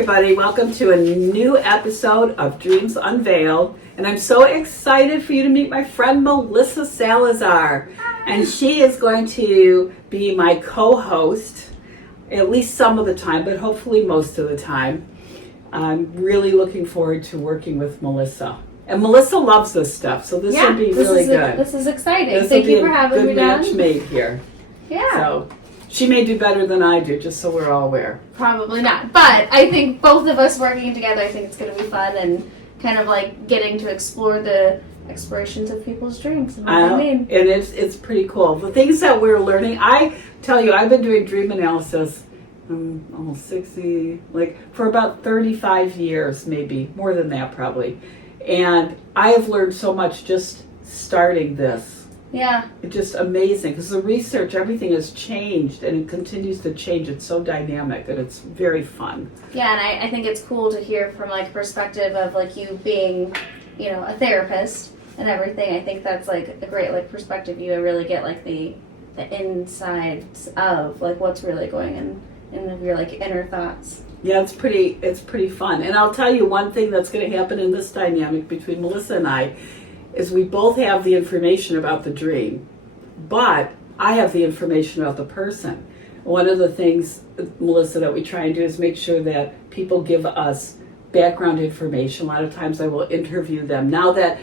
everybody. Welcome to a new episode of Dreams Unveiled. And I'm so excited for you to meet my friend Melissa Salazar. And she is going to be my co-host, at least some of the time, but hopefully most of the time. I'm really looking forward to working with Melissa. And Melissa loves this stuff, so this will be really good. This is exciting. Thank you for having me, Daun. Good match made here. Yeah. So she may do better than I do, just so we're all aware. Probably not. But I think both of us working together, I think it's going to be fun and kind of like getting to explore the explorations of people's dreams. And what I mean. And it's pretty cool. The things that we're learning, I tell you, I've been doing dream analysis almost 60, for about 35 years, maybe, more than that probably. And I have learned so much just starting this. Yeah. It's just amazing because the research, everything has changed and it continues to change. It's so dynamic and it's very fun. Yeah, and I think it's cool to hear from like perspective of like you being, a therapist and everything. I think that's like a great perspective. You really get like the insides of like what's really going in your like inner thoughts. Yeah, it's pretty fun. And I'll tell you one thing that's going to happen in this dynamic between Melissa and I is we both have the information about the dream, but I have the information about the person. One of the things, Melissa, that we try and do is make sure that people give us background information. A lot of times I will interview them. Now that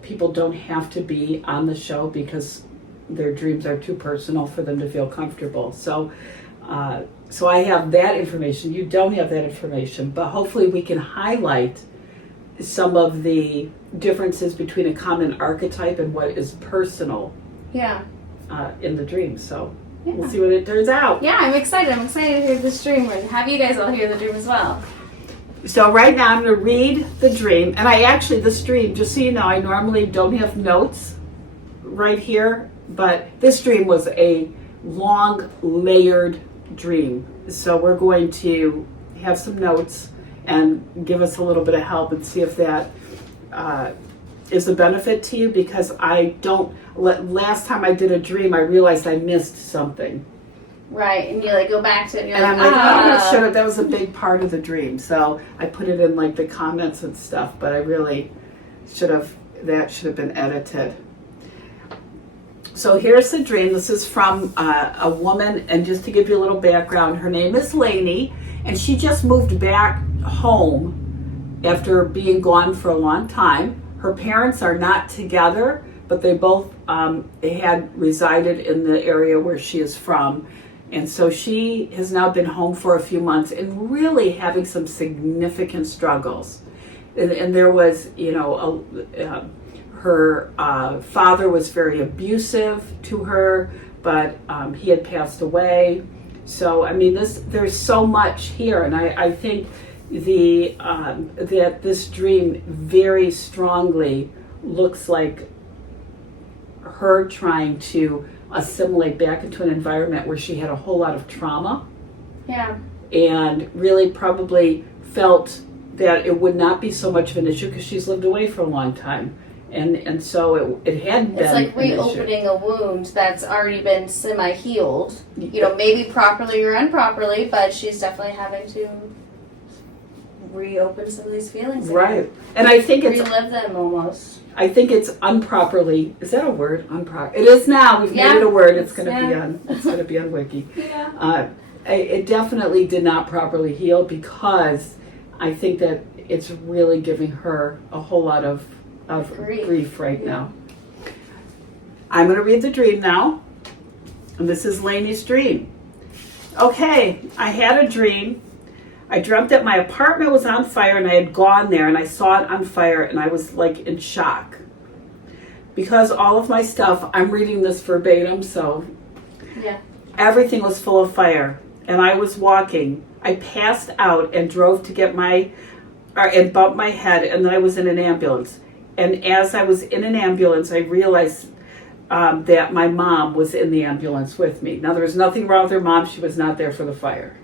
people don't have to be on the show because their dreams are too personal for them to feel comfortable. So I have that information. You don't have that information, but hopefully we can highlight some of the differences between a common archetype and what is personal in the dream. So we'll see what it turns out. Yeah, I'm excited. I'm excited to hear this dream and have you guys all hear the dream as well. So right now I'm going to read the dream. And this dream, just so you know, I normally don't have notes right here, but this dream was a long, layered dream. So we're going to have some notes and give us a little bit of help and see if that is a benefit to you, because last time I did a dream, I realized I missed something. Right, and you go back to it and you're I'm like, that was a big part of the dream. So I put it in the comments and stuff, but I really that should have been edited. So here's the dream. This is from a woman, and just to give you a little background, her name is Lacy, and she just moved back home after being gone for a long time. Her parents are not together, but they both had resided in the area where she is from. And so she has now been home for a few months and really having some significant struggles. And there was, her father was very abusive to her, but he had passed away. So, there's so much here. And I think that this dream very strongly looks like her trying to assimilate back into an environment where she had a whole lot of trauma. Yeah. And really probably felt that it would not be so much of an issue because she's lived away for a long time. And so it had been. It's like reopening a wound that's already been semi-healed. Maybe properly or improperly, but she's definitely having to reopen some of these feelings. Right. And I think it's relive them almost. I think it's improperly. Is that a word? It is now. We've made it a word. It's going to be on Wiki. Yeah. It definitely did not properly heal, because I think that it's really giving her a whole lot of grief right now. I'm going to read the dream now. And this is Lainey's dream. Okay, I had a dream. I dreamt that my apartment was on fire and I had gone there and I saw it on fire and I was in shock. Because all of my stuff, I'm reading this verbatim, so everything was full of fire. And I was walking. I passed out and drove to get and bumped my head, and then I was in an ambulance. And as I was in an ambulance, I realized that my mom was in the ambulance with me. Now, there was nothing wrong with her mom. She was not there for the fire.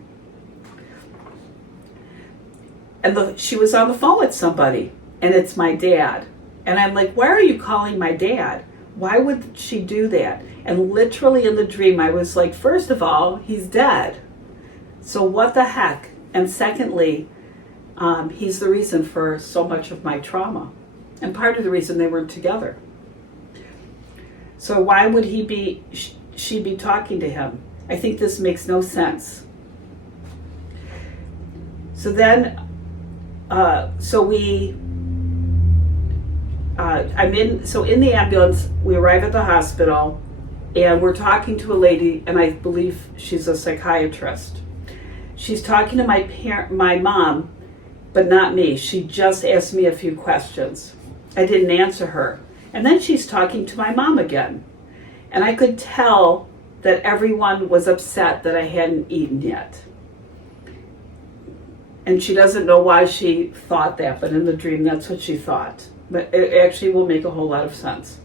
And she was on the phone with somebody, and it's my dad. And I'm like, why are you calling my dad? Why would she do that? And literally in the dream, I was like, first of all, he's dead. So what the heck? And secondly, he's the reason for so much of my trauma. And part of the reason they weren't together. So why would she be talking to him? I think this makes no sense. So then, in the ambulance, we arrive at the hospital, and we're talking to a lady, and I believe she's a psychiatrist. She's talking to my mom, but not me. She just asked me a few questions. I didn't answer her. And then she's talking to my mom again. And I could tell that everyone was upset that I hadn't eaten yet. And she doesn't know why she thought that, but in the dream, that's what she thought. But it actually will make a whole lot of sense.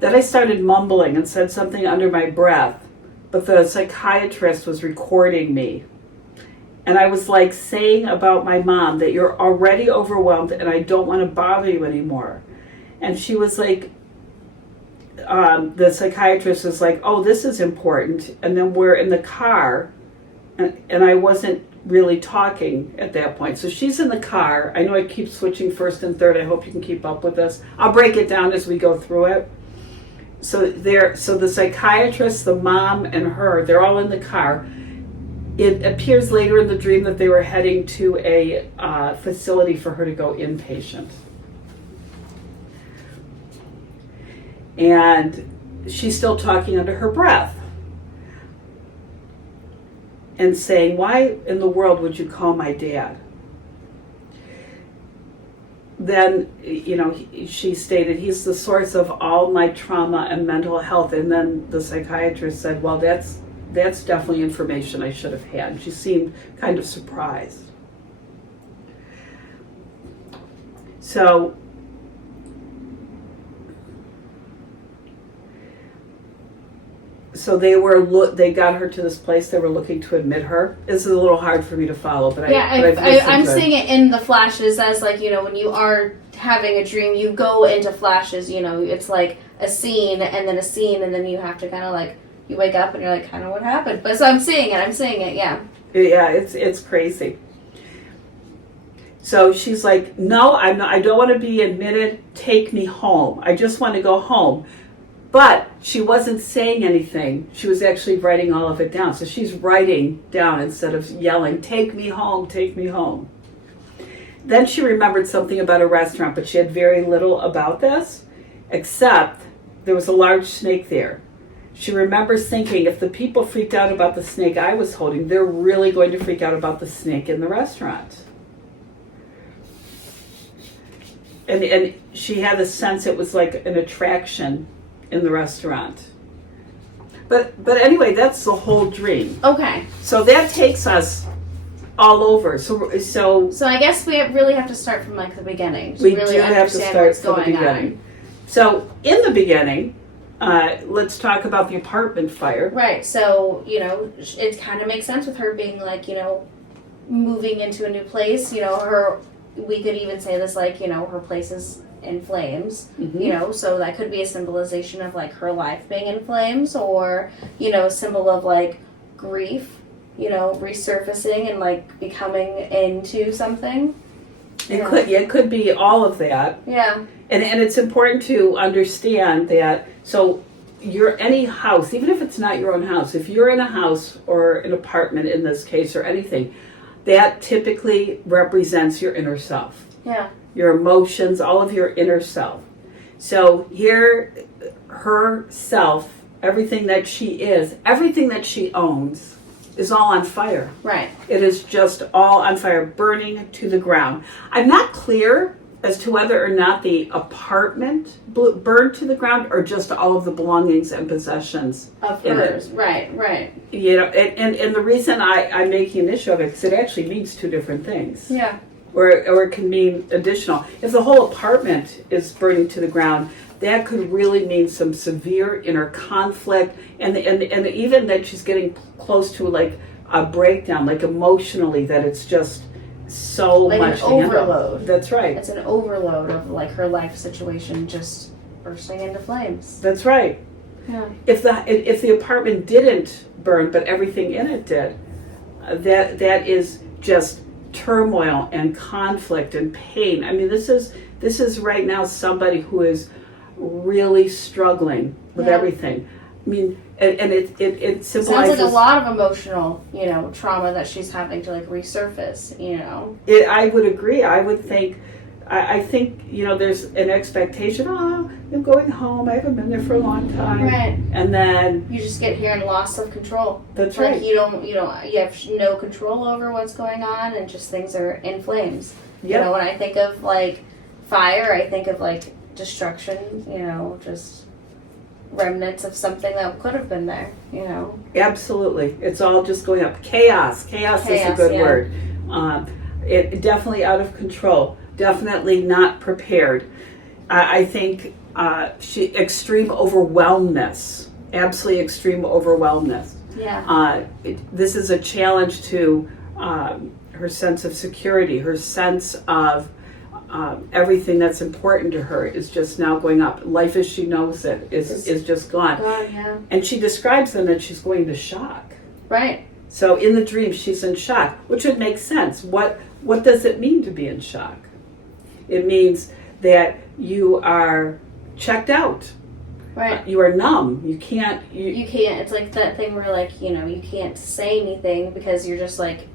Then I started mumbling and said something under my breath, but the psychiatrist was recording me. And I was like saying about my mom that you're already overwhelmed and I don't want to bother you anymore. And she was like, the psychiatrist was like, oh, this is important. And then we're in the car, and I wasn't really talking at that point. So she's in the car. I know I keep switching first and third. I hope you can keep up with this. I'll break it down as we go through it. So the psychiatrist, the mom, and her, they're all in the car. It appears later in the dream that they were heading to a facility for her to go inpatient. And she's still talking under her breath and saying, why in the world would you call my dad? Then, she stated, he's the source of all my trauma and mental health. And then the psychiatrist said, well, that's definitely information I should have had. She seemed kind of surprised. So they got her to this place. They were looking to admit her. This is a little hard for me to follow, but I'm seeing it in the flashes as like, when you are having a dream, you go into flashes. It's like a scene and then a scene, and then you have to kind of like, you wake up and you're like, kind of what happened? But so I'm seeing it. Yeah. Yeah, it's crazy. So she's like, no, I don't want to be admitted. Take me home. I just want to go home. But she wasn't saying anything. She was actually writing all of it down. So she's writing down instead of yelling, take me home, take me home. Then she remembered something about a restaurant, but she had very little about this, except there was a large snake there. She remembers thinking, if the people freaked out about the snake I was holding, they're really going to freak out about the snake in the restaurant. And she had the sense it was like an attraction in the restaurant. But anyway, that's the whole dream. Okay. So that takes us all over. So I guess we really have to start from like the beginning to we really do have to understand start what's from the going beginning. on. So in the beginning, let's talk about the apartment fire. Right. So it kind of makes sense with her being like moving into a new place. We could even say this like her place is in flames, so that could be a symbolization of like her life being in flames, or a symbol of like grief, resurfacing and like becoming into something. It could be all of that. Yeah. And it's important to understand that, so any house, even if it's not your own house, if you're in a house or an apartment in this case or anything, that typically represents your inner self. Yeah. Your emotions, all of your inner self. So here, her self, everything that she is, everything that she owns is all on fire. Right. It is just all on fire, burning to the ground. I'm not clear as to whether or not the apartment burned to the ground or just all of the belongings and possessions of hers. Right. And the reason I'm making an issue of it, because it actually means two different things. Yeah. Or it can mean additional. If the whole apartment is burning to the ground, that could really mean some severe inner conflict, and even that she's getting close to like a breakdown, like emotionally, that it's just so like much an overload. That's right. It's an overload of like her life situation just bursting into flames. That's right. Yeah. If the apartment didn't burn, but everything in it did, that is just turmoil and conflict and pain. I mean, this is right now somebody who is really struggling with everything. I mean, and it symbolizes. Sounds like a lot of emotional, trauma that she's having to like resurface. I would agree. I think there's an expectation. Oh, I'm going home. I haven't been there for a long time. Right. And then you just get here in loss of control. That's like right. You have no control over what's going on, and just things are in flames. Yep. When I think of like fire, I think of like destruction. Just remnants of something that could have been there. Absolutely, it's all just going up. Chaos is a good word. It definitely out of control. Definitely not prepared. I think extreme overwhelmness. Absolutely extreme overwhelmness. Yeah. This is a challenge to her sense of security. Her sense of everything that's important to her is just now going up. Life as she knows it is just gone. Yeah. And she describes them that she's going to shock. Right. So in the dream, she's in shock, which would make sense. What does it mean to be in shock? It means that you are checked out. Right. You are numb. You can't. You can't. It's like that thing where like you can't say anything because you're just like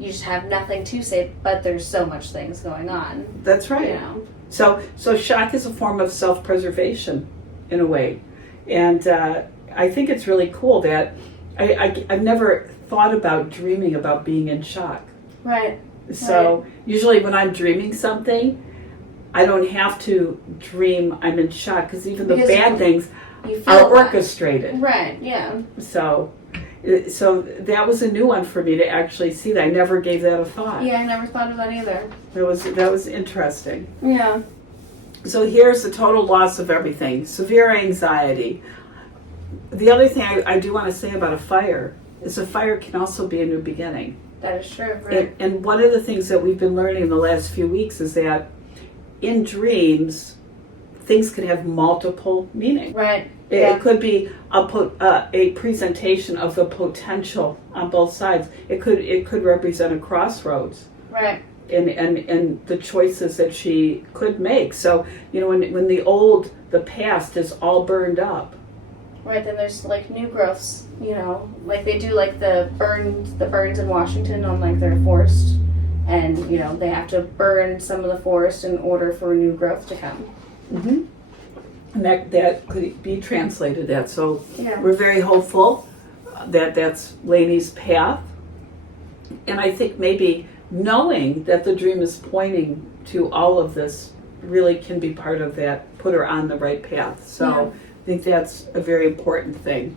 you just have nothing to say, but there's so much things going on. That's right. So shock is a form of self-preservation, in a way, and I think it's really cool that I've never thought about dreaming about being in shock. Right. So usually when I'm dreaming something, I don't have to dream I'm in shock because even the bad things are orchestrated. Right, yeah. So that was a new one for me to actually see that. I never gave that a thought. Yeah, I never thought of that either. That was interesting. Yeah. So here's the total loss of everything. Severe anxiety. The other thing I do want to say about a fire is a fire can also be a new beginning. That is true, right? And one of the things that we've been learning in the last few weeks is that in dreams, things can have multiple meanings. Right. It could be a presentation of the potential on both sides. It could represent a crossroads. Right. And the choices that she could make. So when the past is all burned up. Right, then there's like new growths, like they do like the burns in Washington on like their forest, and they have to burn some of the forest in order for new growth to come. Mm-hmm. And that could be translated that. So yeah. We're very hopeful that that's Lainey's path, and I think maybe knowing that the dream is pointing to all of this really can be part of that, put her on the right path. So. Yeah. I think that's a very important thing.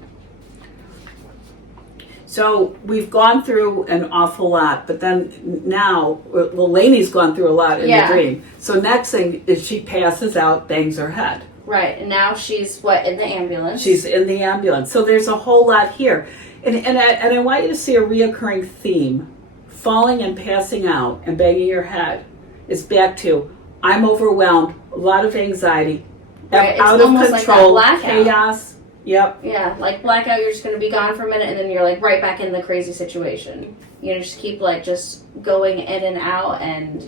So we've gone through an awful lot, but then now, Lainey's gone through a lot in the dream. So next thing is she passes out, bangs her head. Right, and now she's in the ambulance? She's in the ambulance. So there's a whole lot here. And I want you to see a reoccurring theme. Falling and passing out and banging your head is back to, I'm overwhelmed, a lot of anxiety, right, out of control, like chaos. Yep. Yeah, like blackout, you're just going to be gone for a minute and then you're like right back in the crazy situation. Just keep like just going in and out, and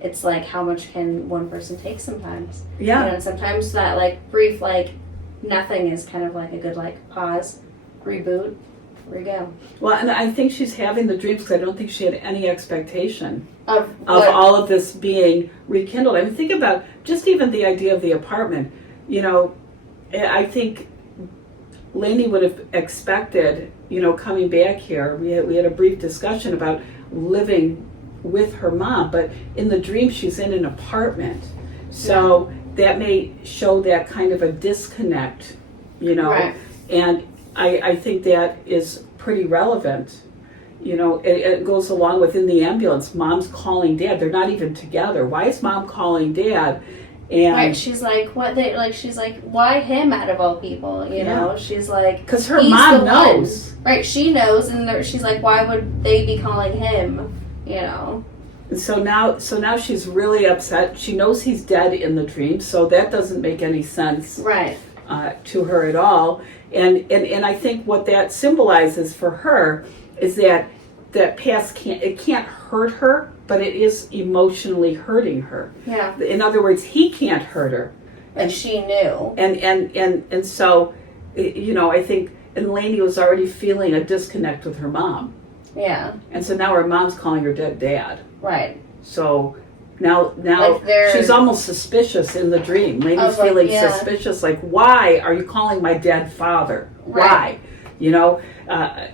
it's like how much can one person take sometimes? Yeah. And sometimes that like brief like nothing is kind of like a good like pause, reboot, re-go. Well, and I think she's having the dreams because I don't think she had any expectation of all of this being rekindled. I mean, think about just even the idea of the apartment. I think Lainey would have expected, coming back here. We had a brief discussion about living with her mom, but in the dream she's in an apartment. So that may show that kind of a disconnect, Right. And I think that is pretty relevant. It goes along with in the ambulance, mom's calling dad. They're not even together. Why is mom calling dad? And right, she's like, she's like, why him out of all people? She's like, because her mom knows. Right, she knows, and she's like, why would they be calling him? So now she's really upset. She knows he's dead in the dream, so that doesn't make any sense. Right. To her at all. And I think what that symbolizes for her is that that past can't hurt her, but it is emotionally hurting her. Yeah. In other words, he can't hurt her. And she knew. And so, I think, and Lainey was already feeling a disconnect with her mom. Yeah. And so now her mom's calling her dead dad. Right. So now Like she's almost suspicious in the dream. Lainey's feeling suspicious, like, why are you calling my dead father? Right. Why?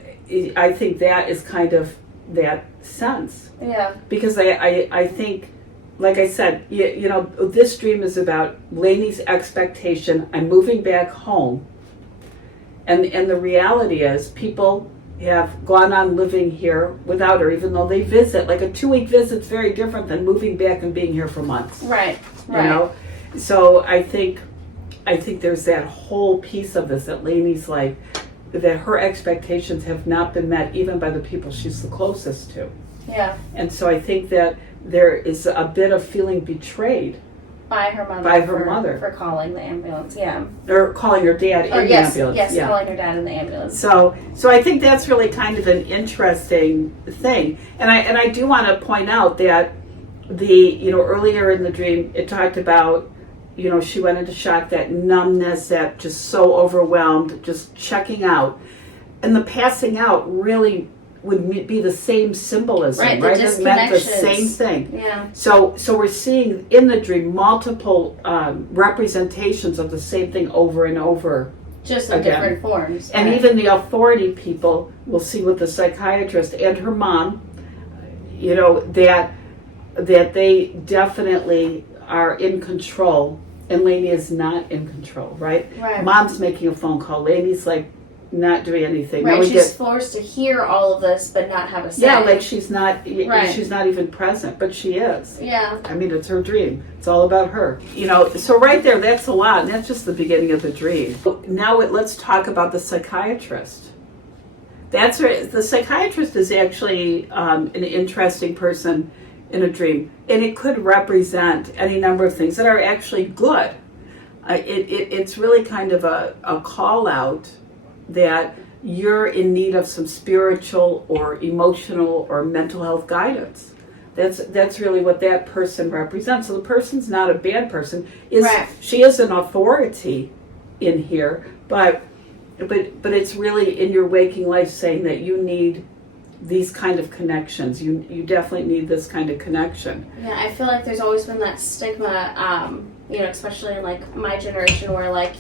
I think that is kind of that sense. Yeah. Because I think, like I said, this dream is about Lainey's expectation. I'm moving back home. And the reality is people have gone on living here without her, even though they visit. Like a 2-week visit's very different than moving back and being here for months. Right. So I think there's that whole piece of this that Lainey's like, that her expectations have not been met even by the people she's the closest to. Yeah. And so I think that there is a bit of feeling betrayed by her mother. For calling the ambulance, yeah. Or calling her dad in the ambulance. Yes, calling her dad in the ambulance. So I think that's really kind of an interesting thing. And I do want to point out that earlier in the dream it talked about, she went into shock, that numbness, that just so overwhelmed, just checking out. And the passing out really would be the same symbolism, right? It meant the same thing. Yeah. So we're seeing in the dream multiple representations of the same thing over and over. Just in different forms. And even the authority people will see with the psychiatrist and her mom, that they definitely are in control, and Lainey is not in control, right? Right. Mom's making a phone call. Lainey's like not doing anything. Right, she's forced to hear all of this but not have a say. Yeah, like she's not even present, but she is. Yeah. I mean, it's her dream. It's all about her. So right there, that's a lot, and that's just the beginning of the dream. Now let's talk about the psychiatrist. The psychiatrist is actually an interesting person in a dream, and it could represent any number of things that are actually good. It's really kind of a call out that you're in need of some spiritual or emotional or mental health guidance. That's really what that person represents. So the person's not a bad person. She is an authority in here, but it's really in your waking life saying that you need these kind of connections. You definitely need this kind of connection. Yeah, I feel like there's always been that stigma, especially in like my generation, where like,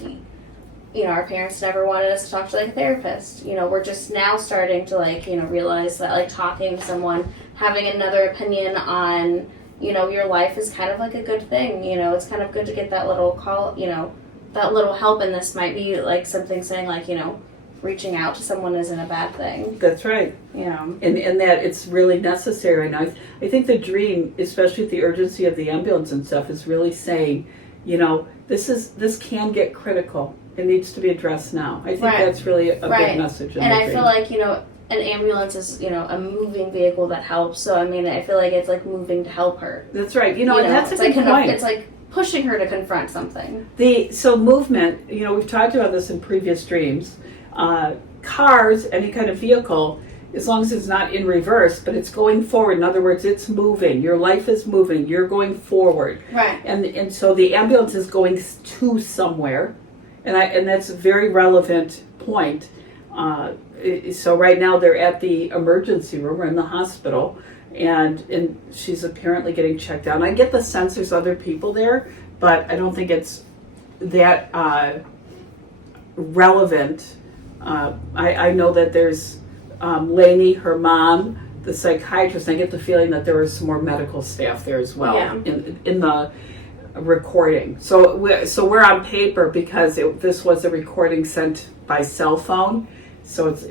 our parents never wanted us to talk to like a therapist. We're just now starting to like, realize that like talking to someone, having another opinion on, your life is kind of like a good thing. It's kind of good to get that little call, that little help, and this might be like something saying like, reaching out to someone isn't a bad thing. That's right. And that it's really necessary. And I think the dream, especially with the urgency of the ambulance and stuff, is really saying, this can get critical. It needs to be addressed now. I think that's really a big message in the dream. And I feel like, an ambulance is, a moving vehicle that helps. So, I feel like it's like moving to help her. That's right. And that's a good point. It's like pushing her to confront something. So movement, we've talked about this in previous dreams. Cars, any kind of vehicle, as long as it's not in reverse, but it's going forward. In other words, it's moving. Your life is moving. You're going forward. Right. And so the ambulance is going to somewhere. And that's a very relevant point. So right now they're at the emergency room or in the hospital, and she's apparently getting checked out. And I get the sense there's other people there, but I don't think it's that relevant. I know that there's Lainey, her mom, the psychiatrist. And I get the feeling that there was some more medical staff there as well in the recording. So we're on paper because this was a recording sent by cell phone. So it's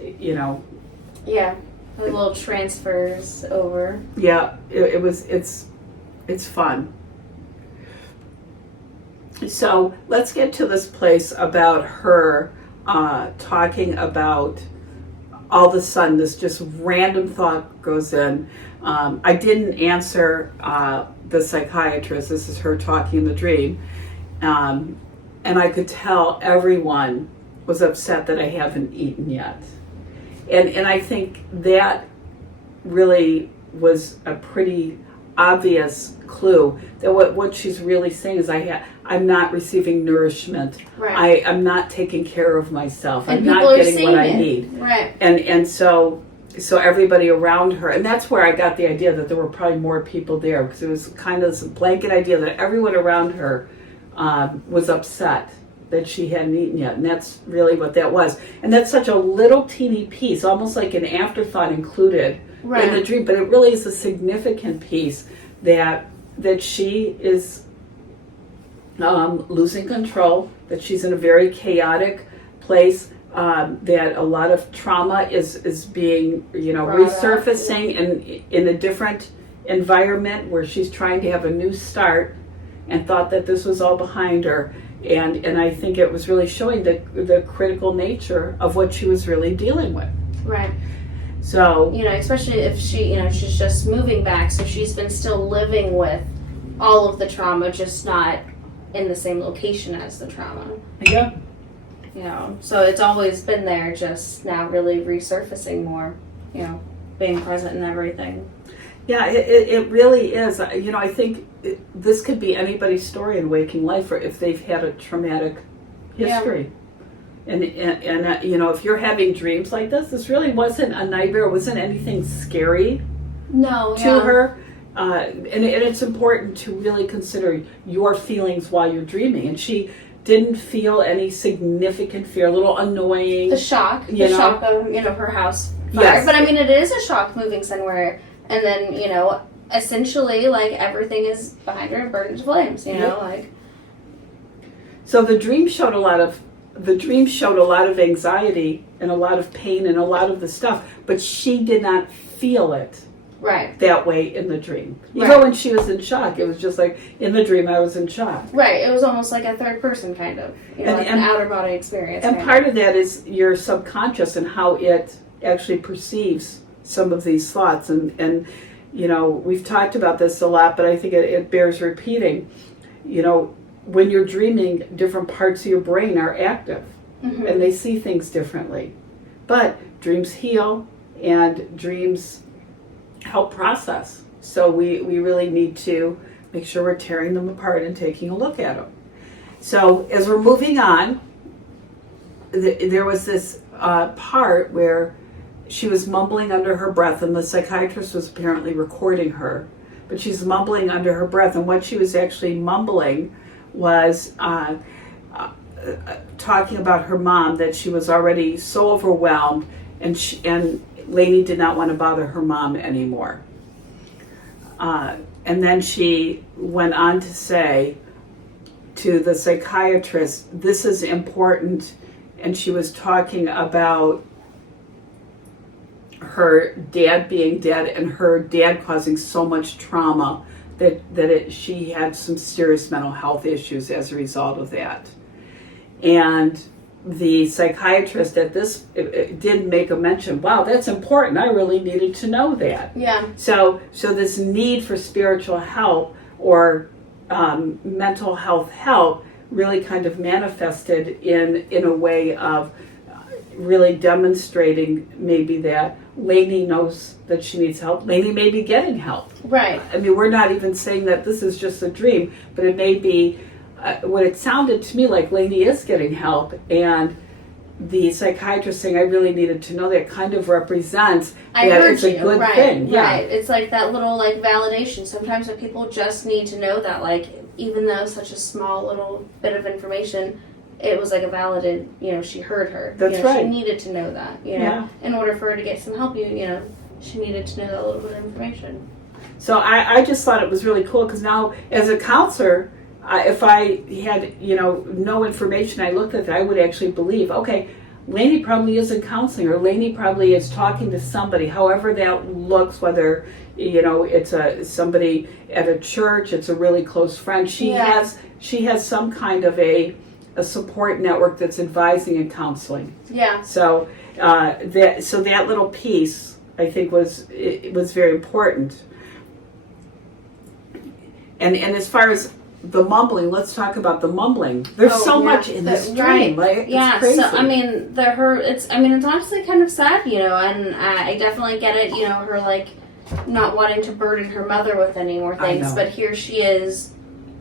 Yeah, the little transfers over. Yeah, it's fun. So let's get to this place about her talking about all of a sudden this just random thought goes in. I didn't answer the psychiatrist. This is her talking in the dream. And I could tell everyone was upset that I haven't eaten yet. And I think that really was a pretty obvious clue that what she's really saying is I'm not receiving nourishment. Right. I'm not taking care of myself. And I'm people not are getting what seeing I it. need. Right. And so everybody around her, and that's where I got the idea that there were probably more people there, because it was kind of this blanket idea that everyone around her was upset that she hadn't eaten yet, and that's really what that was. And that's such a little teeny piece, almost like an afterthought included in the dream, but it really is a significant piece that she is losing control, that she's in a very chaotic place, that a lot of trauma is being resurfacing in a different environment where she's trying to have a new start, and thought that this was all behind her. And I think it was really showing the critical nature of what she was really dealing with. Right. So, especially if she's just moving back, so she's been still living with all of the trauma, just not in the same location as the trauma. Yeah. So it's always been there, just now really resurfacing more, being present in everything. Yeah, it really is. I think this could be anybody's story in waking life, or if they've had a traumatic history. Yeah. And if you're having dreams like this really wasn't a nightmare. It wasn't anything scary to her. And it's important to really consider your feelings while you're dreaming. And she didn't feel any significant fear, a little annoying. The shock of, her house fire. Yes. But I mean, it is a shock moving somewhere. And then, essentially, like, everything is behind her and burned into flames, So the dream showed a lot of anxiety and a lot of pain and a lot of the stuff, but she did not feel it that way in the dream. Even when she was in shock, it was just like, in the dream I was in shock. Right, it was almost like a third person kind of, like an outer body experience. And part of that is your subconscious and how it actually perceives some of these thoughts. And we've talked about this a lot, but I think it bears repeating. When you're dreaming, different parts of your brain are active, and they see things differently. But dreams heal, and dreams help process. So we really need to make sure we're tearing them apart and taking a look at them. So as we're moving on, there was this part where she was mumbling under her breath, and the psychiatrist was apparently recording her, but she's mumbling under her breath, and what she was actually mumbling was talking about her mom, that she was already so overwhelmed, and Lainey did not want to bother her mom anymore. And then she went on to say to the psychiatrist, this is important, and she was talking about her dad being dead and her dad causing so much trauma that she had some serious mental health issues as a result of that. And the psychiatrist at this did make a mention, wow, that's important. I really needed to know that. Yeah. So this need for spiritual help or mental health help really kind of manifested in a way of really demonstrating maybe that Lainey knows that she needs help. Lainey may be getting help. Right. I mean, we're not even saying that this is just a dream, but it may be what it sounded to me like Lainey is getting help, and the psychiatrist saying, I really needed to know that kind of represents that it's a good thing. Yeah. Right. It's like that little validation. Sometimes when people just need to know that, even though such a small little bit of information, it was like a validated, she heard her. That's right. She needed to know that, in order for her to get some help, she needed to know that little bit of information. So I just thought it was really cool, because now as a counselor, if I had, no information, I looked at it, I would actually believe, okay, Lainey probably is in counseling, or Lainey probably is talking to somebody, however that looks, whether, it's somebody at a church, it's a really close friend. She has some kind of a support network that's advising and counseling. Yeah. So that little piece, I think, was very important. And as far as the mumbling. Let's talk about the mumbling. There's so much in this dream. Like, yeah. It's crazy. So I mean, it's honestly kind of sad, and I definitely get it. Her like not wanting to burden her mother with any more things, but here she is,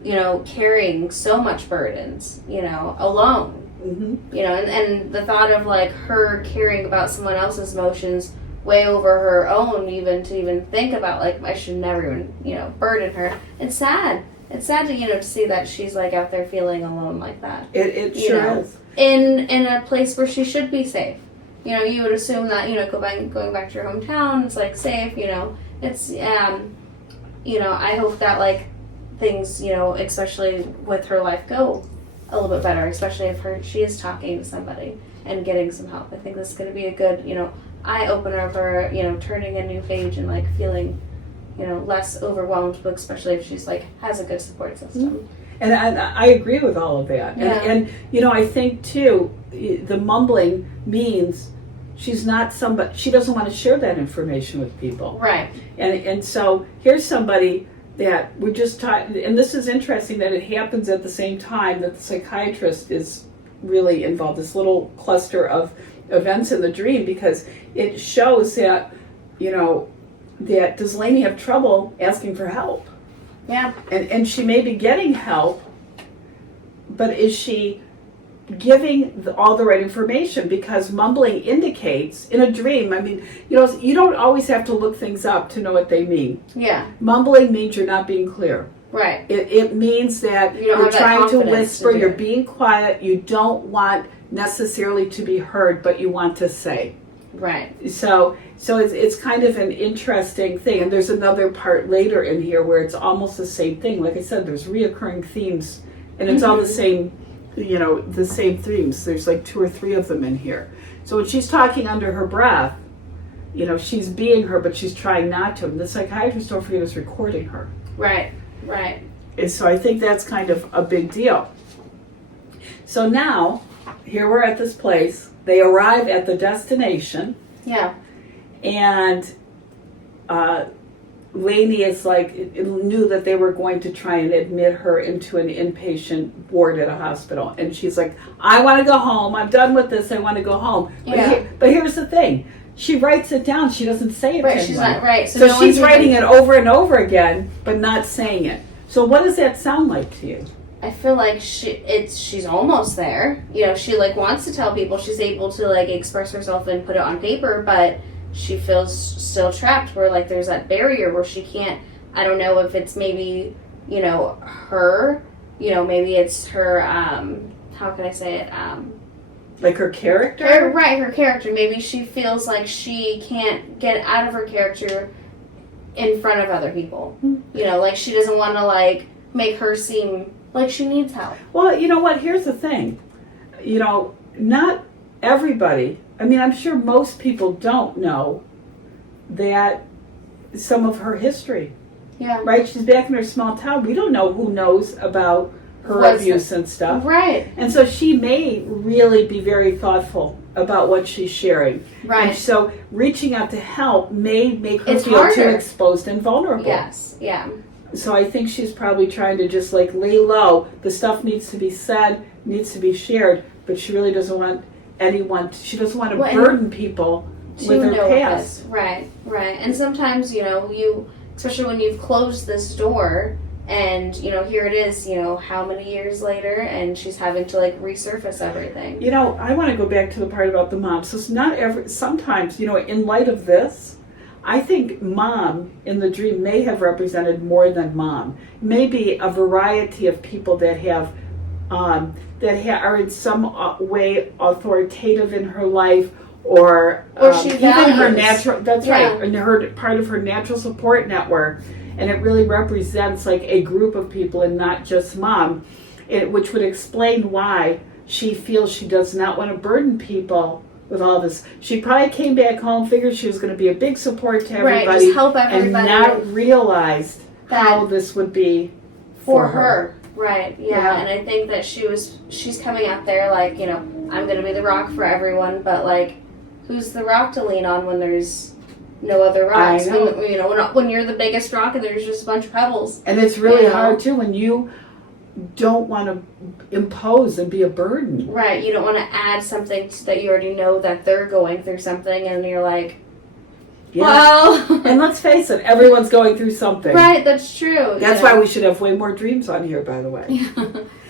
carrying so much burdens, alone. Mm-hmm. And the thought of like her caring about someone else's emotions way over her own, even think about like I should never even burden her. It's sad. It's sad to to see that she's like out there feeling alone like that. It sure is. In a place where she should be safe. You would assume that going back to your hometown, it's like safe. It's I hope that like things especially with her life go a little bit better, especially if she is talking to somebody and getting some help. I think this is going to be a good eye opener of her turning a new page and like feeling less overwhelmed, but especially if she's like has a good support system. And I agree with all of that. Yeah. And I think too the mumbling means she's not somebody, she doesn't want to share that information with people. Right. And so here's somebody that we just taught, and this is interesting that it happens at the same time that the psychiatrist is really involved, this little cluster of events in the dream, because it shows that, that does Lainey have trouble asking for help? Yeah. And she may be getting help, but is she giving all the right information? Because mumbling indicates in a dream, I mean, you don't always have to look things up to know what they mean. Yeah. Mumbling means you're not being clear. Right. It means that you're trying to whisper, you're being quiet, you don't want necessarily to be heard, but you want to say. Right. So it's kind of an interesting thing. And there's another part later in here where it's almost the same thing. Like I said, there's reoccurring themes, and it's all the same, the same themes. There's like 2 or 3 of them in here. So when she's talking under her breath, she's being her, but she's trying not to. And the psychiatrist, don't forget, is recording her. Right. Right. And so I think that's kind of a big deal. So now, here we're at this place. They arrive at the destination. Yeah. And Lainey is like, knew that they were going to try and admit her into an inpatient ward at a hospital. And she's like, I want to go home. I'm done with this. I want to go home. But here's the thing. She writes it down. She doesn't say it to anyone. She's not right. So she's writing it over and over again, but not saying it. So what does that sound like to you? I feel like she's almost there. She like wants to tell people, she's able to like express herself and put it on paper, but she feels still trapped where like there's that barrier where she can't. I don't know if it's maybe her, maybe it's her how can I say it, like her character? Her character. Maybe she feels like she can't get out of her character in front of other people. Like she doesn't want to like make her seem like she needs help. Well, you know what? Here's the thing. Not everybody, I mean, I'm sure most people don't know that some of her history. Yeah. Right? She's back in her small town. We don't know who knows about her abuse and stuff. Right. And so she may really be very thoughtful about what she's sharing. Right. And so reaching out to help may make her feel too exposed and vulnerable. Yes. Yeah. So I think she's probably trying to just like lay low. The stuff needs to be said, needs to be shared, but she really doesn't want anyone, she doesn't want to burden people with her past. Right. And sometimes, you, especially when you've closed this door and, here it is, how many years later, and she's having to like resurface everything. I want to go back to the part about the mom. So it's sometimes, in light of this, I think mom in the dream may have represented more than mom. Maybe a variety of people that have are in some way authoritative in her life, or she even values. her natural. That's right, and her part of her natural support network, and it really represents like a group of people and not just mom, which would explain why she feels she does not want to burden people with all this. She probably came back home, figured she was going to be a big support to everybody, right, just help everybody, and not realized how this would be for her. Right, yeah, and I think that she's coming out there like, I'm going to be the rock for everyone, but like, who's the rock to lean on when there's no other rocks? I know. When you're the biggest rock and there's just a bunch of pebbles. And it's really hard too when you don't want to impose and be a burden. Right. You don't want to add something that you already know that they're going through something, and you're like, well. And let's face it, everyone's going through something. Right, that's true. That's why we should have way more dreams on here, by the way. Yeah.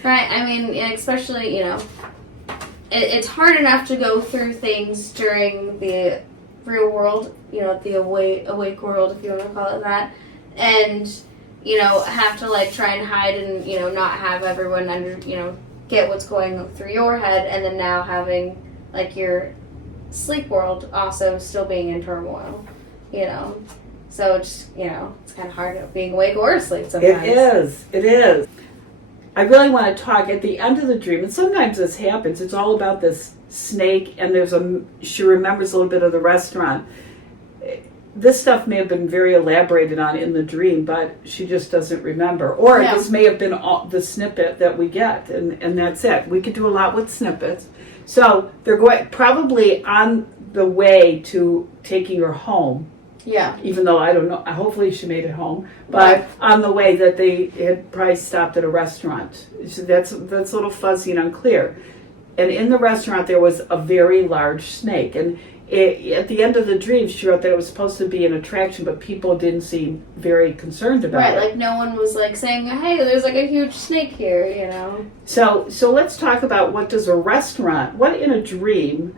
Right. I mean, especially, it's hard enough to go through things during the real world, the awake world, if you want to call it that, and have to like try and hide and not have everyone get what's going through your head, and then now having like your sleep world also still being in turmoil, so it's it's kind of hard being awake or asleep sometimes. It is. I really want to talk at the end of the dream, and sometimes this happens. It's all about this snake, and she remembers a little bit of the restaurant. This stuff may have been very elaborated on in the dream, but she just doesn't remember. Or this may have been the snippet that we get, and that's it. We could do a lot with snippets. So they're probably on the way to taking her home. Yeah. Even though I don't know, hopefully she made it home. But on the way that they had probably stopped at a restaurant. So that's a little fuzzy and unclear. And in the restaurant there was a very large snake. And at the end of the dream, she wrote that it was supposed to be an attraction, but people didn't seem very concerned about it. Right, like no one was like saying, hey, there's like a huge snake here, So let's talk about what in a dream,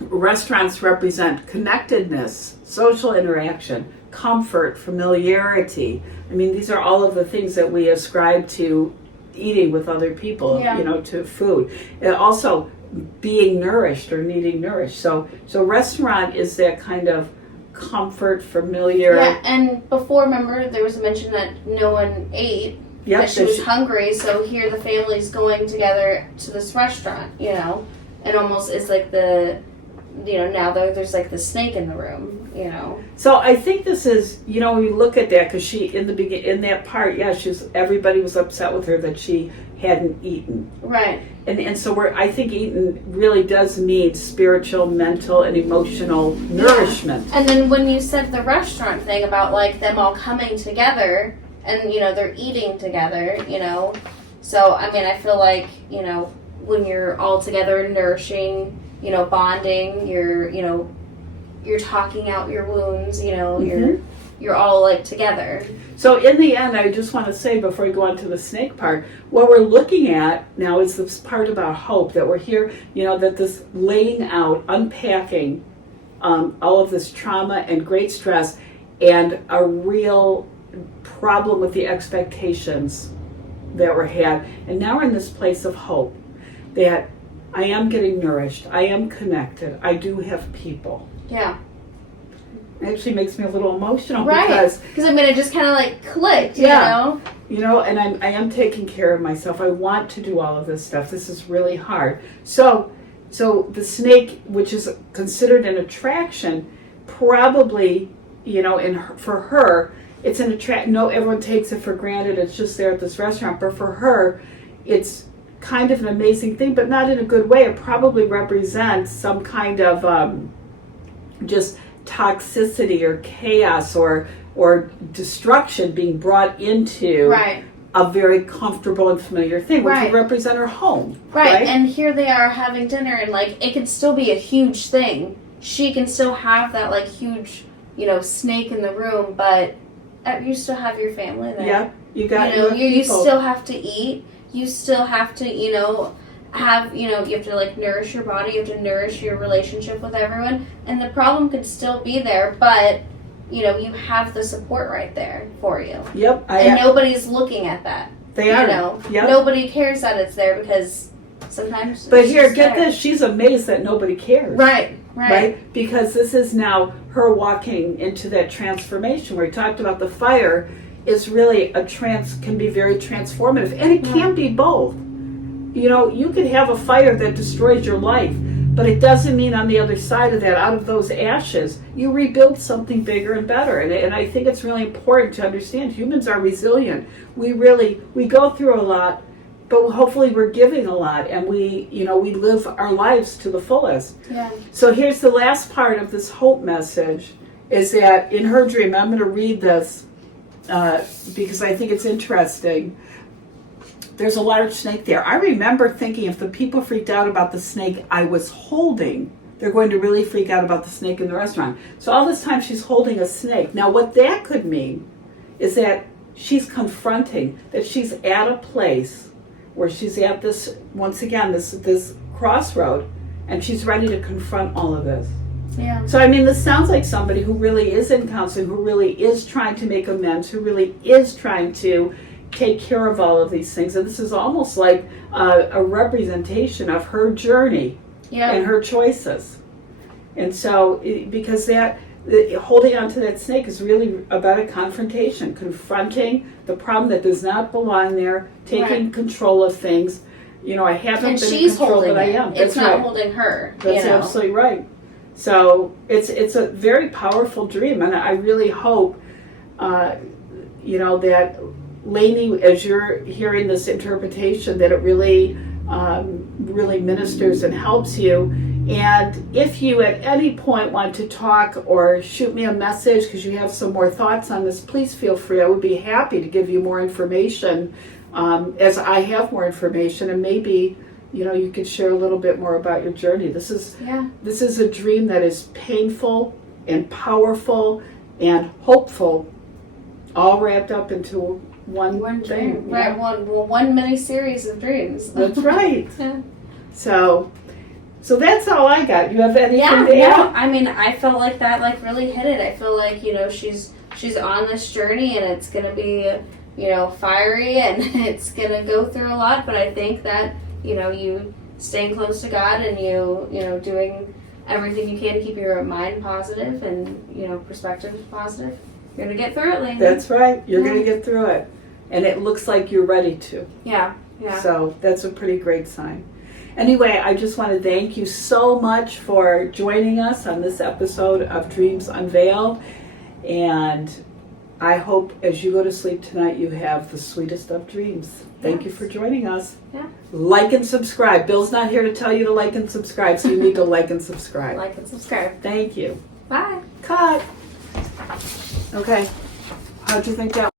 restaurants represent connectedness, social interaction, comfort, familiarity. I mean, these are all of the things that we ascribe to eating with other people, to food. And also being nourished or needing nourished. So restaurant is that kind of comfort, familiar. Yeah, and before, remember, there was a mention that no one ate. Yep, that she was hungry, so here the family's going together to this restaurant, and almost it's like now there's like the snake in the room, So I think this is, when you look at that, because she, in that part, everybody was upset with her that she hadn't eaten. Right. And so I think eating really does mean spiritual, mental, and emotional nourishment. And then when you said the restaurant thing about like them all coming together and, they're eating together, so, I mean, I feel like, when you're all together nourishing, bonding, you're talking out your wounds, you're all like together. So in the end, I just want to say before we go on to the snake part, what we're looking at now is this part about hope, that we're here, that this laying out, unpacking all of this trauma and great stress and a real problem with the expectations that were had. And now we're in this place of hope that I am getting nourished, I am connected, I do have people. Yeah. It actually makes me a little emotional, right? Because I mean, it just kind of like clicked, you know. And I am taking care of myself. I want to do all of this stuff. This is really hard. So the snake, which is considered an attraction, probably, for her, it's an attraction. No, everyone takes it for granted. It's just there at this restaurant, but for her, it's kind of an amazing thing, but not in a good way. It probably represents some kind of just toxicity or chaos or destruction being brought into a very comfortable and familiar thing, which would represent her home. Right. And here they are having dinner, and like it could still be a huge thing. She can still have that like huge, snake in the room, but you still have your family there. Yeah, you got you still have to eat. You still have to, have, you have to like nourish your body, you have to nourish your relationship with everyone, and the problem could still be there, but you have the support right there for you. Yep. And nobody's looking at that. They are. Yep. Nobody cares that it's there because sometimes. But here, get this, she's amazed that nobody cares. Right? Because this is now her walking into that transformation where we talked about the fire is really can be very transformative, and it can be both. You could have a fire that destroys your life, but it doesn't mean on the other side of that, out of those ashes, you rebuild something bigger and better. And I think it's really important to understand humans are resilient. We go through a lot, but hopefully we're giving a lot, and we live our lives to the fullest. Yeah. So here's the last part of this hope message, is that in her dream, I'm going to read this because I think it's interesting. there's a large snake there. I remember thinking if the people freaked out about the snake I was holding, they're going to really freak out about the snake in the restaurant. So all this time she's holding a snake. Now what that could mean is that she's confronting, that she's at a place where she's at this, once again, this crossroad, and she's ready to confront all of this. Yeah. So I mean, this sounds like somebody who really is in counseling, who really is trying to make amends, who really is trying to take care of all of these things. And this is almost like a representation of her journey and her choices. And so, because holding on to that snake is really about a confrontation, confronting the problem that does not belong there, taking control of things. You know, I haven't been in control, but I am. It's not holding her. That's absolutely right. So it's a very powerful dream, and I really hope, that Lainey, as you're hearing this interpretation, that it really, really ministers and helps you. And if you at any point want to talk or shoot me a message because you have some more thoughts on this, please feel free. I would be happy to give you more information as I have more information, and maybe you could share a little bit more about your journey. This is a dream that is painful and powerful and hopeful, all wrapped up into one thing. Dream. Right, one mini series of dreams. That's right. So that's all I got. You have anything to add? I mean, I felt like that really hit it. I feel like, she's on this journey, and it's going to be, fiery, and it's going to go through a lot, but I think that, you staying close to God and you doing everything you can to keep your mind positive and, perspective positive, you're going to get through it, Lainey. That's right. You're going to get through it. And it looks like you're ready to. Yeah. So that's a pretty great sign. Anyway, I just want to thank you so much for joining us on this episode of Dreams Unveiled. And I hope as you go to sleep tonight, you have the sweetest of dreams. Thank you for joining us. Yeah. Like and subscribe. Bill's not here to tell you to like and subscribe, so you need to like and subscribe. Like and subscribe. Thank you. Bye. Cut. Okay. How'd you think that